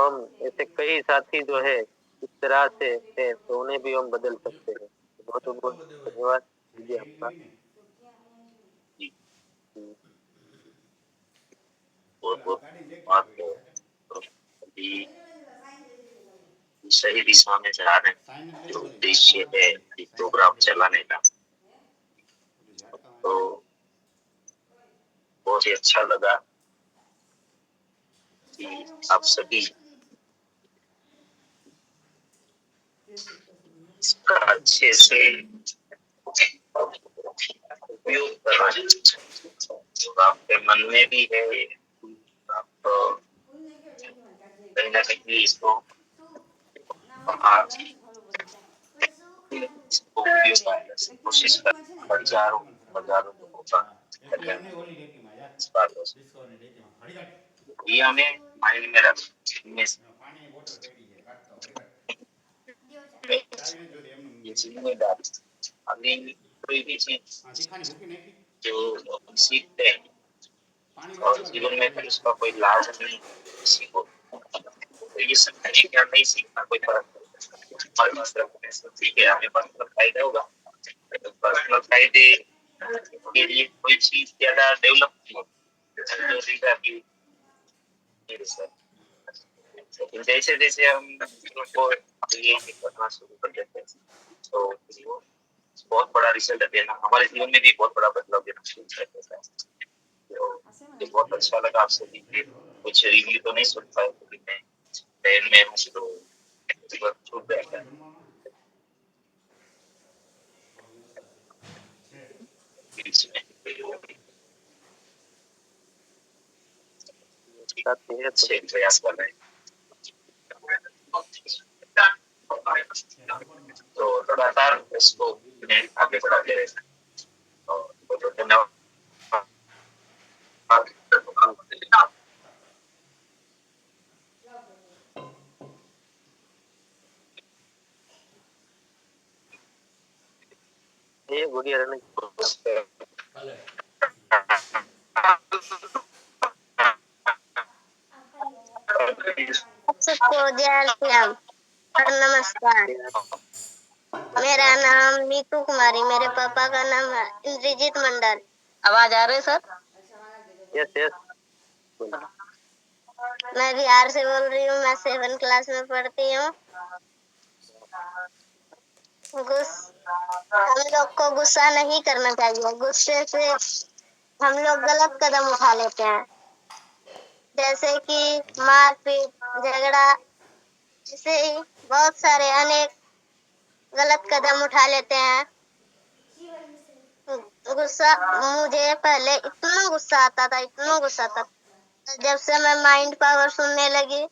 हम ऐसे कई साथी जो है तरह से है तो उन्हें भी हम बदल सकते हैं। बहुत बहुत धन्यवाद जी आपका। बहुत बहुत धन्यवाद। अभी सही दिशा में जा रहे हैं, जो उद्देश्य है प्रोग्राम चलाने का, तो बहुत ही अच्छा लगा कि आप सभी इसका अच्छे से उपयोग कर रहे हैं। जो आपके मन में भी है, आप कहीं ना कहीं इसको कोशिश कर हजारों हजारों लोगों का इस बातों से ये हमें माइंड में रखने ये जिम्मेदारी। अभी कोई भी चीज जो हम सीखते हैं और जीवन में फिर उसका कोई लाभ नहीं किसी को, तो ये सब क्या नहीं सीखना कोई फर्क नहीं पड़ता। हमारे पास ठीक है, हमें पर्सनल फायदा होगा, पर्सनल फायदे के लिए कोई चीज ज्यादा डेवलप नहीं लेकिन जैसे जैसे हम को ये करना शुरू कर देते हैं तो वो बहुत बड़ा रिजल्ट देना, हमारे जीवन में भी बहुत बड़ा बदलाव देना शुरू कर देता है। तो मुझे बहुत अच्छा लगा आपसे कुछ रिव्यू तो नहीं सुन पाए क्योंकि मैं ट्रेन में हूँ तो छूट गया था। अच्छे प्रयास कर रहे हैं तो लगातार इसको आगे बढ़ाते रहे। बहुत धन्यवाद। ये गुड़िया रहने सबको जय श्री राम और नमस्कार। मेरा नाम नीतू कुमारी, मेरे पापा का नाम है इंद्रजीत मंडल। आवाज आ रही है सर? यस यस मैं बिहार से बोल रही हूँ, मैं 7 क्लास में पढ़ती हूँ। हम लोग को गुस्सा नहीं करना चाहिए, गुस्से से हम लोग गलत कदम उठा लेते हैं, जैसे कि मारपीट, झगड़ा, ऐसे ही बहुत सारे अनेक गलत कदम उठा लेते हैं। गुस्सा, मुझे पहले इतना गुस्सा आता था, इतना गुस्सा आता था। जब से मैं माइंड पावर सुनने लगी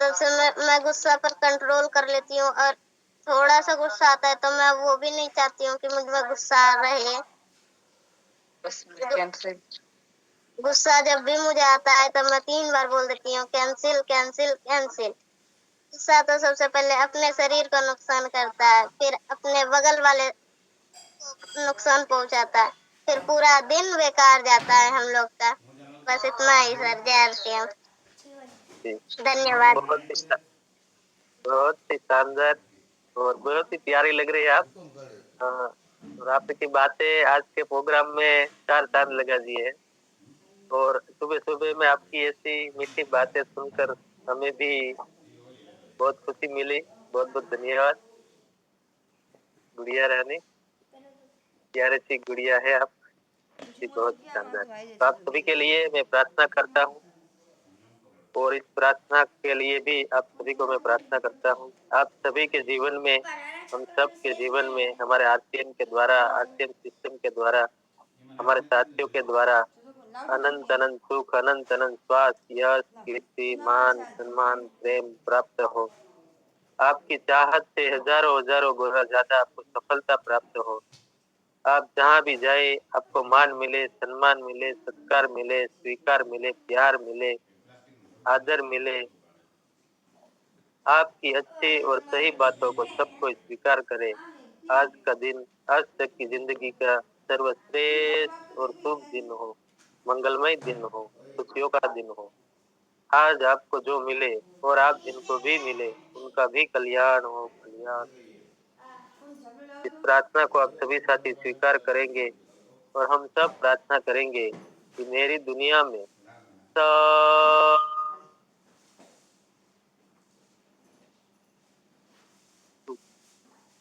तब से मैं गुस्सा पर कंट्रोल कर लेती हूँ, और थोड़ा सा गुस्सा आता है तो मैं वो भी नहीं चाहती हूँ कि मुझ में गुस्सा रहे। गुस्सा जब भी मुझे आता है तो मैं 3 बार बोल देती हूँ कैंसिल कैंसिल कैंसिल। गुस्सा तो सबसे पहले अपने शरीर को नुकसान करता है, फिर अपने बगल वाले को नुकसान पहुंचाता है, फिर पूरा दिन बेकार जाता है हम लोग का। बस इतना ही सर, जय श्री राम। धन्यवाद। बहुत ही शानदार और बहुत ही प्यारी लग रही है आप। और आपकी बातें आज के प्रोग्राम में 4 चांद लगा दिए। और सुबह सुबह में आपकी ऐसी मीठी बातें सुनकर हमें भी बहुत खुशी मिली। बहुत बहुत धन्यवाद गुड़िया रानी, प्यारी सी गुड़िया है आप जी, बहुत शानदार। तो आप सभी के लिए मैं प्रार्थना करता हूँ और इस प्रार्थना के लिए भी आप सभी को मैं प्रार्थना करता हूँ। आप सभी के जीवन में, हम सब के जीवन में, हमारे आरसीएम के द्वारा, आरसीएम सिस्टम के द्वारा, हमारे साथियों के द्वारा अनंत अनंत सुख, अनंत अनंत स्वास्थ्य, यश, कीर्ति, मान, सम्मान, प्रेम प्राप्त हो। आपकी चाहत से हजारों हजारों गुना ज्यादा आपको सफलता प्राप्त हो। आप जहाँ भी जाए आपको मान मिले, सम्मान मिले, सत्कार मिले, स्वीकार मिले, प्यार मिले, आदर मिले। आपकी अच्छी और सही बातों को सब कोई स्वीकार करे। आज का दिन, आज तक की जिंदगी का सर्वश्रेष्ठ और शुभ दिन हो, मंगलमय दिन हो, खुशियों का दिन हो। आज आपको जो मिले और आप जिनको भी मिले उनका सबका भी कल्याण हो, कल्याण। इस प्रार्थना को आप सभी साथी स्वीकार करेंगे और हम सब प्रार्थना करेंगे कि मेरी दुनिया में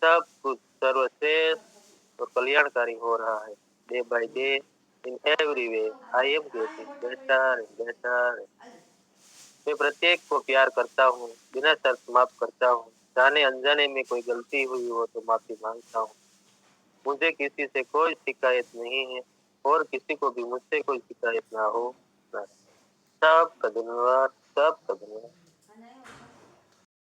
सब कुछ सर्वश्रेष्ठ और कल्याणकारी हो रहा है। Day by day in every way I am getting better and better. मैं प्रत्येक को प्यार करता हूँ, बिना शर्त माफ करता हूँ। जाने अनजाने में कोई गलती हुई हो तो माफी मांगता हूँ। मुझे किसी से कोई शिकायत नहीं है और किसी को भी मुझसे कोई शिकायत ना हो। सबका धन्यवाद, सबका धन्यवाद।